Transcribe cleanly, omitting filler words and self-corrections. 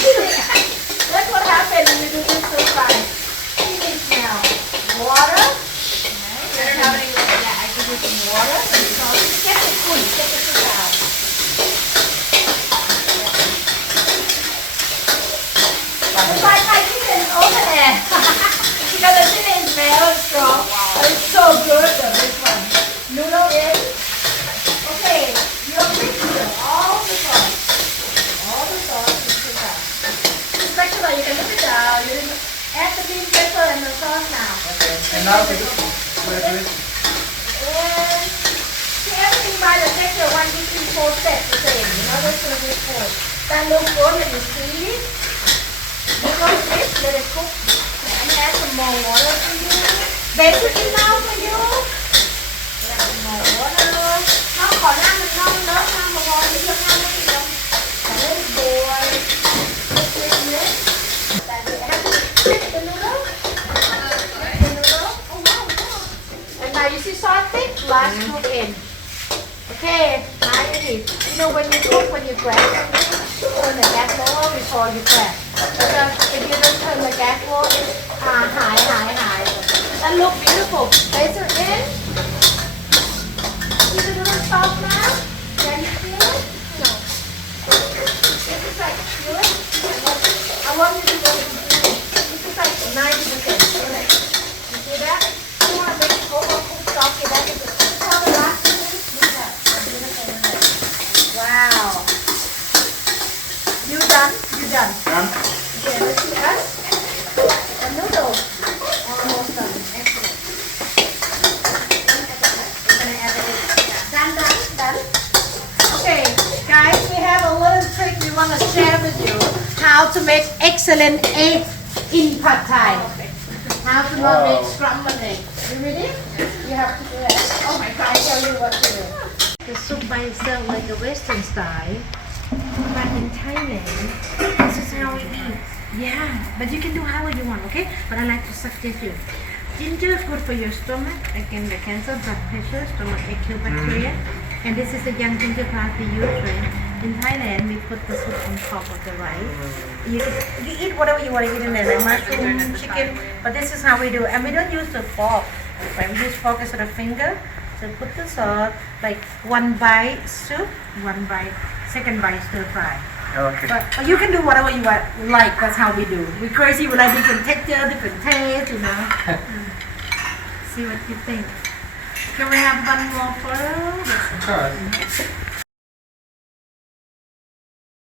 That's what happens when you do this stir fry. You need now water. You don't have any water. Yeah, I can use some water. Get the food. Get the food out. It's like my chicken is open air. Because the chicken is very strong. But it's so good, this one. Noodle in. Okay, you're mixing all the sauce. All the sauce is put out. This spatula, you can put it down. You add the green pepper and the sauce now. Okay, and now take it. And see everything by the texture, 1, 2, 3, 4 steps the same. You know, that's going to be cool. That looks good when you see it. You go to this, let it cook. And add some more water for you. Basic it now for you. Add some more water. Nó khỏi ăn mình ngon lớn ha, mà ngon đi cho ngon nó thì đâu. And let it boil. Then we have to flip the noodle. The noodle. Oh wow. And now you see salted, last cook in. Okay, now you need. You know when you cook, when you grab something, turn the gas lower before you grab. Because if you don't turn the gas lower, it's high. That look beautiful. Laser in. See the noodle soft now? Can you feel it? No. This is like, feel it? I want you to go to this is like 90%. Feel it? You see that? You want to make it overcooked soft, that is it. For the last minute, look at that. Wow. You done? You done? Done. Okay, let's see us. The noodle. Almost done. Excellent. Done. Okay, guys, we have a little trick we want to share with you. How to make excellent egg in Pad Thai. How to not make scrambled egg. You ready? You have to do it. Oh my God, I tell you what to do. The soup by itself like a Western style. But in Thailand, this is how we eat. Yeah, but you can do however you want, okay? But I like to suggest you. Ginger is good for your stomach, again the cancer, blood pressure, stomach ache, kill bacteria. And this is the young ginger plant we use, right? In Thailand, we put the soup on top of the rice. You eat whatever you want to eat in there, like mushroom, chicken, but this is how we do. And we don't use the fork, right? We use fork as a finger. So put the sauce, like 1 bite soup, 1 bite, second bite stir fry. Okay. But you can do whatever you like. That's how we do. We're crazy. We like different texture, different taste, you know. See what you think. Can we have one more photo? Of course.